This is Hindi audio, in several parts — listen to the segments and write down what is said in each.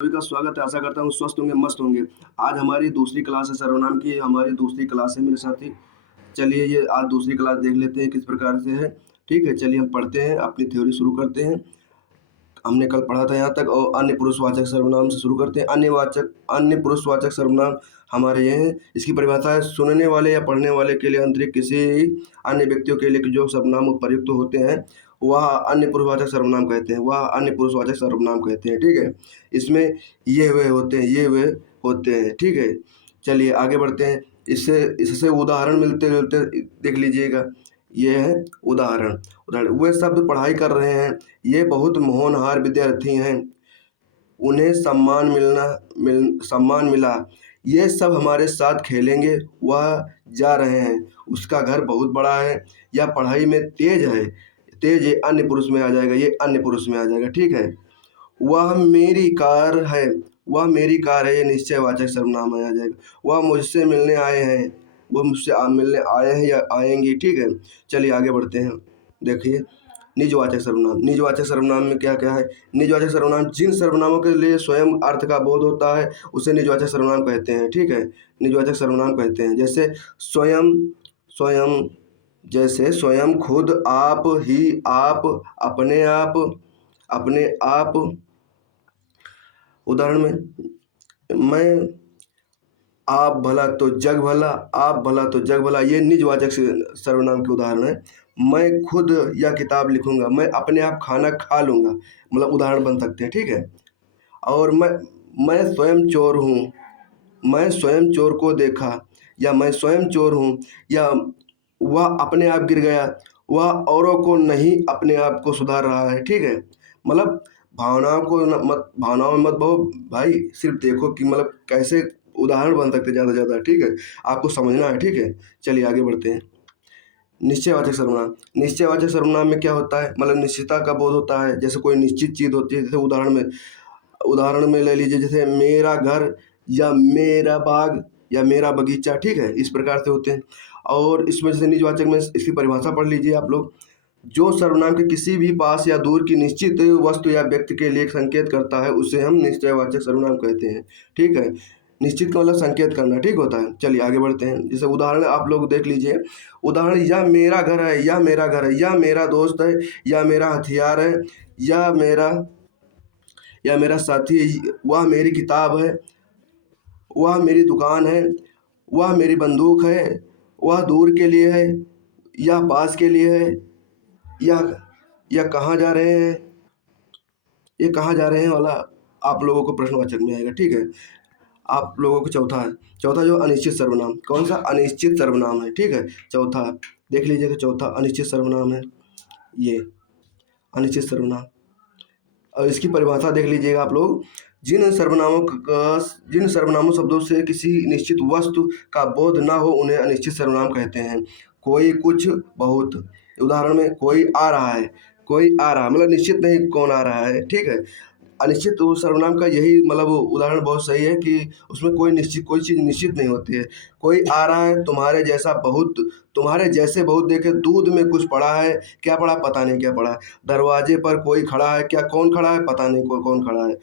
सभी का स्वागत है। आशा करता हूँ स्वस्थ होंगे, मस्त होंगे। आज हमारी दूसरी क्लास है सर्वनाम की। हमारी दूसरी क्लास है मेरे साथी। चलिए ये आज दूसरी क्लास देख लेते हैं किस प्रकार से है। ठीक है, चलिए हम पढ़ते हैं, अपनी थ्योरी शुरू करते हैं। हमने कल पढ़ा था यहाँ तक और अन्य पुरुषवाचक सर्वनाम से शुरू करते हैं। अन्य पुरुषवाचक सर्वनाम हमारे ये हैं। इसकी परिभाषा है सुनने वाले या पढ़ने वाले के लिए अंतरिक्त किसी अन्य व्यक्तियों के लिए जो सर्वनाम प्रयुक्त होते हैं वह अन्य पुरुषवाचक सर्वनाम कहते हैं। वह अन्य पुरुषवाचक सर्वनाम कहते हैं। ठीक है, इसमें ये वे होते हैं, ये वे होते हैं। ठीक है, चलिए आगे बढ़ते हैं। इससे उदाहरण मिलते जुलते देख लीजिएगा। ये है उदाहरण। उदाहरण वे शब्द पढ़ाई कर रहे हैं, ये बहुत होनहार विद्यार्थी हैं, उन्हें सम्मान मिला, ये सब हमारे साथ खेलेंगे, वह जा रहे हैं, उसका घर बहुत बड़ा है, या पढ़ाई में तेज है। तेज ये अन्य पुरुष में आ जाएगा, ये अन्य पुरुष में आ जाएगा। ठीक है, वह मेरी कार है, वह मेरी कार है, ये निश्चयवाचक सर्वनाम में आ जाएगा। वह मुझसे मिलने आए हैं, वो मुझसे मिलने आए हैं या आएंगी। ठीक है, चलिए आगे बढ़ते हैं। देखिए निजवाचक सर्वनाम। निजवाचक सर्वनाम में क्या क्या है? निजवाचक सर्वनाम जिन सर्वनामों के लिए स्वयं अर्थ का बोध होता है उसे निजवाचक सर्वनाम कहते हैं। ठीक है, निजवाचक सर्वनाम कहते हैं। जैसे स्वयं, स्वयं, जैसे स्वयं, खुद, आप, ही, आप, अपने आप, अपने आप। उदाहरण में मैं, आप भला तो जग भला, आप भला तो जग भला, ये निजवाचक सर्वनाम के उदाहरण है। मैं खुद यह किताब लिखूंगा, मैं अपने आप खाना खा लूंगा, मतलब उदाहरण बन सकते हैं। ठीक है, और मैं स्वयं चोर हूँ, मैं स्वयं चोर को देखा, या मैं स्वयं चोर हूँ, या वह अपने आप गिर गया, वह औरों को नहीं अपने आप को सुधार रहा है। ठीक है, मतलब भावनाओं में मत बहो भाई, सिर्फ देखो कि मतलब कैसे उदाहरण बन सकते ज़्यादा से ज़्यादा। ठीक है, आपको समझना है। ठीक है, चलिए आगे बढ़ते हैं। निश्चयवाचक सर्वनाम। निश्चयवाचक सर्वनाम में क्या होता है? मतलब निश्चितता का बोध होता है। जैसे कोई निश्चित चीज़ होती है, जैसे उदाहरण में ले लीजिए, जैसे मेरा घर, या मेरा बाग, या मेरा बगीचा। ठीक है, इस प्रकार से होते हैं। और इसमें जैसे निजवाचक में इसकी परिभाषा पढ़ लीजिए आप लोग। जो सर्वनाम के किसी भी पास या दूर की निश्चित वस्तु या व्यक्ति के लिए संकेत करता है उसे हम निश्चयवाचक सर्वनाम कहते हैं। ठीक है, निश्चित का मतलब संकेत करना। ठीक होता है, चलिए आगे बढ़ते हैं। जैसे उदाहरण आप लोग देख लीजिए। उदाहरण, यह मेरा घर है, यह मेरा घर है, यह मेरा दोस्त है, यह मेरा हथियार है, यह मेरा या मेरा साथी है, वह मेरी किताब है, वह मेरी दुकान है, वह मेरी बंदूक है, वह दूर के लिए है, यह पास के लिए है, यह कहाँ जा रहे हैं, ये कहाँ जा रहे हैं वाला आप लोगों को प्रश्नवाचक में आएगा। ठीक है, आप लोगों को चौथा जो अनिश्चित सर्वनाम। कौन सा? अनिश्चित सर्वनाम है। ठीक है, चौथा देख लीजिएगा। चौथा अनिश्चित सर्वनाम है, ये अनिश्चित सर्वनाम। और इसकी परिभाषा देख लीजिएगा आप लोग। जिन सर्वनामों शब्दों से किसी निश्चित वस्तु का बोध ना हो उन्हें अनिश्चित सर्वनाम कहते हैं। कोई, कुछ, बहुत। उदाहरण में कोई आ रहा है, कोई आ रहा है मतलब निश्चित नहीं कौन आ रहा है। ठीक है, अनिश्चित सर्वनाम का यही मतलब उदाहरण बहुत सही है कि उसमें कोई चीज़ निश्चित नहीं होती है। कोई आ रहा है, तुम्हारे जैसे बहुत देखे, दूध में कुछ पड़ा है, क्या पड़ा पता नहीं क्या पड़ा है। दरवाजे पर कोई खड़ा है, क्या कौन खड़ा है पता नहीं कौन खड़ा है।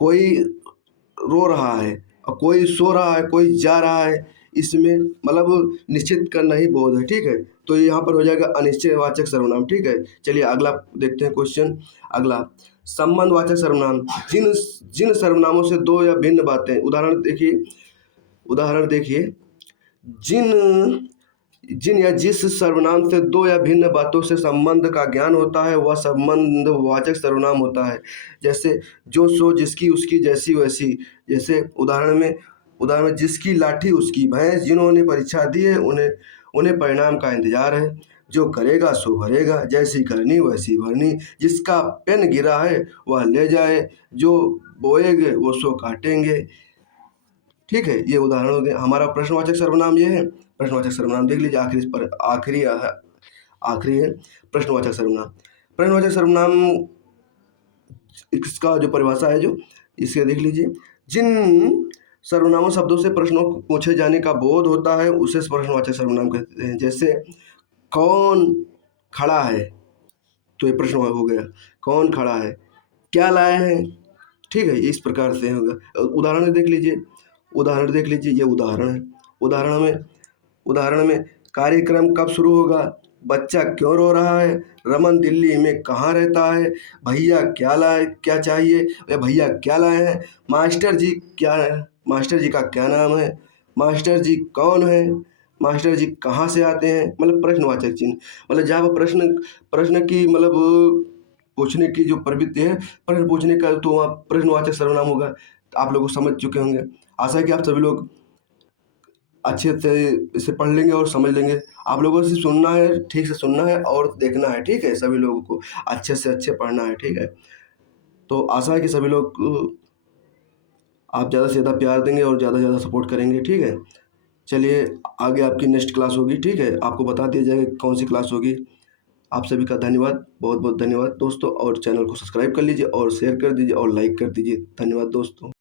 कोई रो रहा है और कोई सो रहा है, कोई जा रहा है, इसमें मतलब निश्चित करना ही बोध है। ठीक है, तो यहाँ पर हो जाएगा अनिश्चयवाचक सर्वनाम। ठीक है, चलिए अगला देखते हैं क्वेश्चन। अगला संबंधवाचक सर्वनाम। जिन जिन सर्वनामों से दो या भिन्न बातें, उदाहरण देखिए। जिन जिन या जिस सर्वनाम से दो या भिन्न बातों से संबंध का ज्ञान होता है वह संबंधवाचक सर्वनाम होता है। जैसे जो, सो, जिसकी, उसकी, जैसी, वैसी। जैसे उदाहरण में जिसकी लाठी उसकी भैंस, जिन्होंने परीक्षा दी है उन्हें उन्हें परिणाम का इंतजार है। जो करेगा सो भरेगा, जैसी करनी वैसी भरनी। जिसका पेन गिरा है वह ले जाए, जो बोएंगे वो सो काटेंगे। ठीक है, ये उदाहरण हो गया। हमारा प्रश्नवाचक सर्वनाम ये है। प्रश्नवाचक सर्वनाम देख लीजिए, आखिरी है प्रश्नवाचक सर्वनाम। प्रश्नवाचक सर्वनाम इसका जो परिभाषा है जो इसे देख लीजिए। जिन सर्वनामों शब्दों से प्रश्नों को पूछे जाने का बोध होता है उसे प्रश्नवाचक सर्वनाम कहते हैं। जैसे कौन खड़ा है, तो ये प्रश्न हो गया, कौन खड़ा है। क्या लाए हैं, ठीक है, इस प्रकार से होगा। उदाहरण देख लीजिए, ये उदाहरण है। उदाहरण में उदाहरण में कार्यक्रम कब शुरू होगा? बच्चा क्यों रो रहा है? रमन दिल्ली में कहाँ रहता है? क्या चाहिए? या भैया क्या लाए हैं? मास्टर जी क्या है? मास्टर जी का क्या नाम है? मास्टर जी कौन है? मास्टर जी कहाँ से आते हैं? मतलब प्रश्नवाचक चिन्ह। मतलब जहाँ पर प्रश्न की मतलब पूछने की जो प्रवृत्ति है, प्रश्न पूछने का, तो वहाँ प्रश्नवाचक सर्वनाम होगा। आप लोग समझ चुके होंगे। आशा है कि आप सभी लोग अच्छे से इसे पढ़ लेंगे और समझ लेंगे। आप लोगों से सुनना है, ठीक से सुनना है और देखना है, ठीक है? सभी लोगों को अच्छे से अच्छे पढ़ना है, ठीक है? तो आशा है कि सभी लोग आप ज़्यादा से ज़्यादा प्यार देंगे और ज़्यादा से ज़्यादा सपोर्ट करेंगे, ठीक है? चलिए, आगे आपकी नेक्स्ट क्लास होगी, ठीक है? आपको बता दिया जाएगा कौन सी क्लास होगी। आप सभी का धन्यवाद, बहुत बहुत धन्यवाद दोस्तों, और चैनल को सब्सक्राइब कर लीजिए और शेयर कर दीजिए और लाइक कर दीजिए। धन्यवाद दोस्तों।